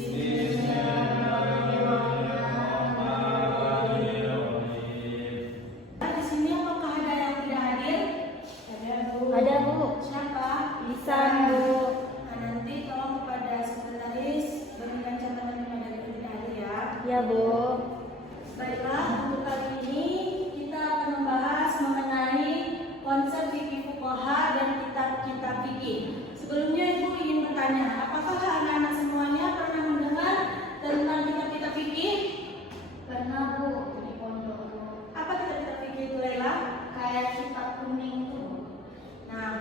Di sini apakah ada yang tidak hadir? Ada, Bu. Ada, Bu. Siapa? Lisan, Bu. Nah, nanti tolong kepada sekretaris berikan catatan kepada yang tidak hadir ya. Ya, Bu. Baiklah, untuk kali ini kita akan membahas mengenai konsep fikih fuqaha dan kitab-kitab fikih. Sebelumnya Ibu ingin bertanya, apakah anak-anak semuanya pernah mendengar tentang kitab-kitab fikih? Pernah, Bu, di pondok. Apa kitab-kitab fikih itu, Laila? Kayak kitab kuning tuh. Nah,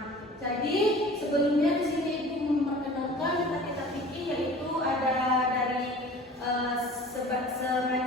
jadi sebelumnya di sini Ibu memperkenalkan kitab-kitab fikih, yaitu ada dari semacam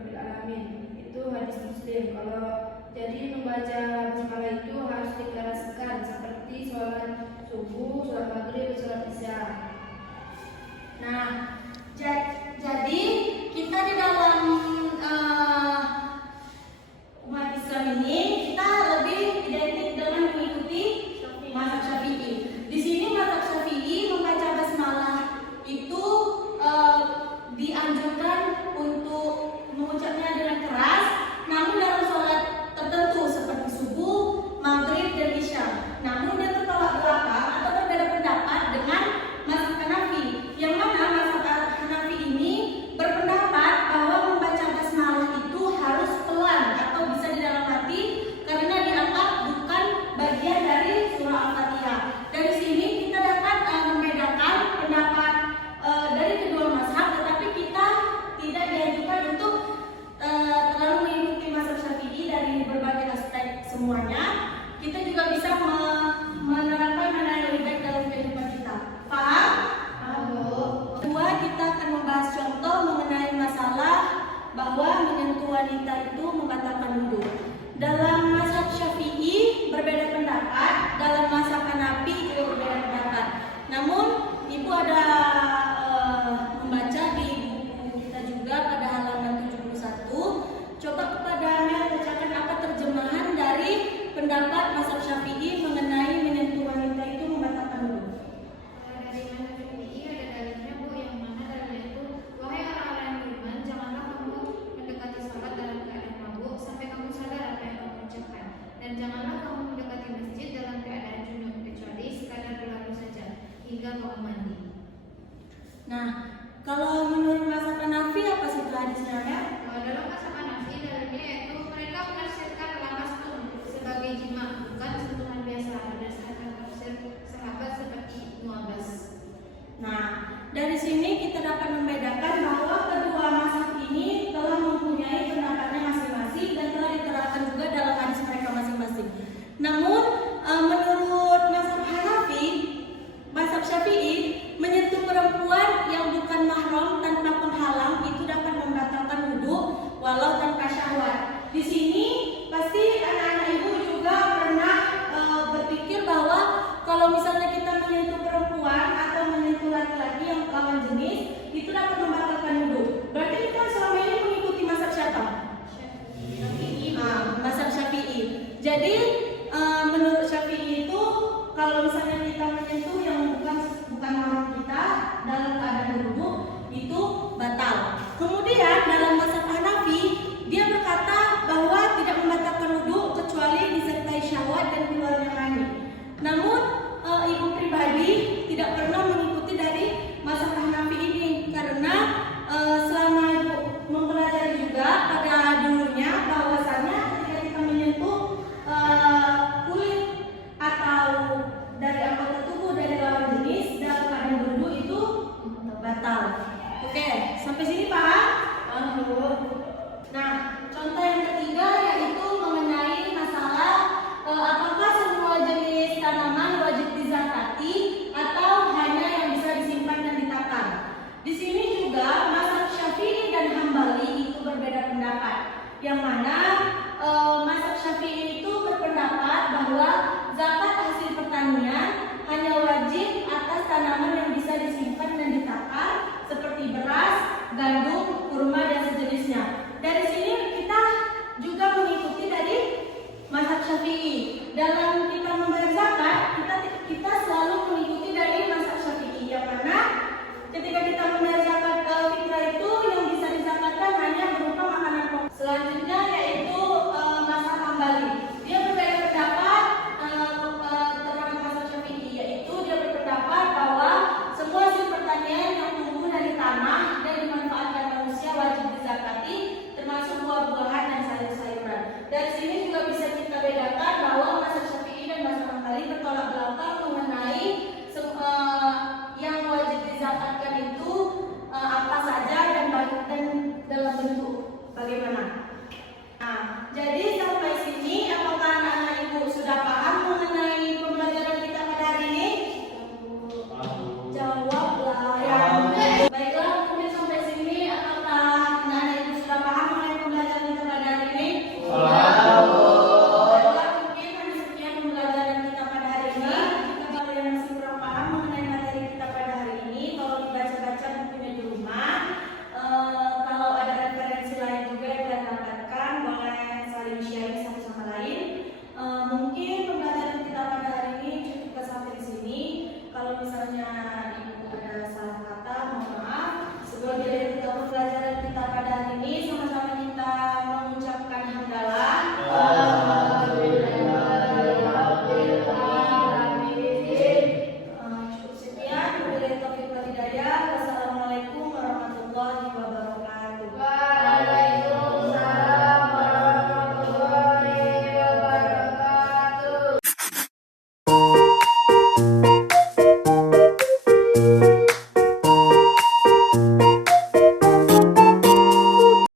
Rabbil Alamin. Itu hadis Muslim. Kalau jadi membaca basmalah itu harus dikeraskan seperti sholat subuh, sholat maghrib, sholat isya. Nah, jadi kita di dalam umat Islam ini kita lebih identik dengan mengikuti mazhab Syafi'i. Di sini mazhab Syafi'i membaca basmalah itu dianjurkan untuk mengucapnya dengan keras, namun dalam sholat tertentu seperti subuh, maghrib, dan isya. Namun dia tertolak belakang atau berbeda pendapat dengan mazhab Hanafi, yang mana mazhab Hanafi ini berpendapat bahwa membaca basmalah itu harus pelan atau bisa di dalam hati karena dianggap bukan bagian dari surah Al-Fatihah. Dari sini kita dapat membedakan pendapat dari kedua mazhab, tetapi kita tidak dianjurkan untuk terlalu mengikuti mazhab Syafi'i dari berbagai aspek semuanya. Kita juga bisa menerapkan mana yang lebih baik dalam kehidupan kita. Paham? Kedua, kita akan membahas contoh mengenai masalah bahwa menyentuh wanita itu membatalkan wudu. Dalam mazhab Syafi'i berbeda pendapat, dalam mazhab Hanafi juga berbeda pendapat. Namun Ibu ada membaca di buku kita juga pada halaman 71. Coba kepada Mel bacakan apa terjemahan dari pendapat mazhab Syafi'i mengenai menyentuh wanita itu membatalkan wudu. Dari mazhab Syafi'i ada dalilnya Bu, yang mana dalilnya itu, wahai orang-orang yang beriman, janganlah kamu mendekati salat dalam keadaan mabuk sampai kamu sadar apa yang kamu ucapkan, dan janganlah kamu mendekati masjid dalam keadaan junub kecuali sekadar berlalu saja hingga kamu mandi. Nah, kalau menurut mazhab Hanafi apa sih hadisnya ya? Dalam mazhab Hanafi dalilnya yaitu mereka menafsirkan lamastum sebagai jima, bukan sentuhan biasa, berdasarkan tafsir sahabat seperti Ibnu Abbas. Nah, dari sini kita dapat membedakan bahwa kedua mazhab ini telah mempunyai pendapatnya masing-masing dan telah diterapkan juga dalam hadis mereka masing-masing. Namun, menurut mazhab Hanafi, mazhab Syafi'i, menyentuh perempuan yang bukan mahram tanpa penghalang itu dapat membatalkan wudu walau tanpa syahwat. Di sini pasti anak-anak ibu juga pernah berpikir bahwa kalau misalnya kita menyentuh perempuan atau menyentuh laki-laki yang lawan jenis itu dapat membatalkan wudu. Berarti kita selama ini mengikuti mazhab siapa? Mazhab Syafi'i. Jadi menurut Syafi'i itu kalau misalnya kita menyentuh yang bukan mahram kita dalam keadaan wudu itu batal. Kemudian dalam mazhab Hanafi dia berkata bahwa tidak membatalkan wudu kecuali disertai syahwat dan keluarnya mani. Namun ibu pribadi tidak pernah mengikuti dari mazhab Hanafi ini karena selama ibu mempelajari juga pada dulunya bahwasanya ketika kita menyentuh kulit atau dari anggota tubuh dari lawan jenis dalam keadaan wudu itu batal. Oke, sampai sini paham? Nah, contoh yang ketiga yaitu mengenai masalah apakah semua jenis tanaman wajib dizakati atau hanya yang bisa disimpan dan ditakar. Di sini juga mazhab Syafi'i dan Hambali itu berbeda pendapat. Yang mana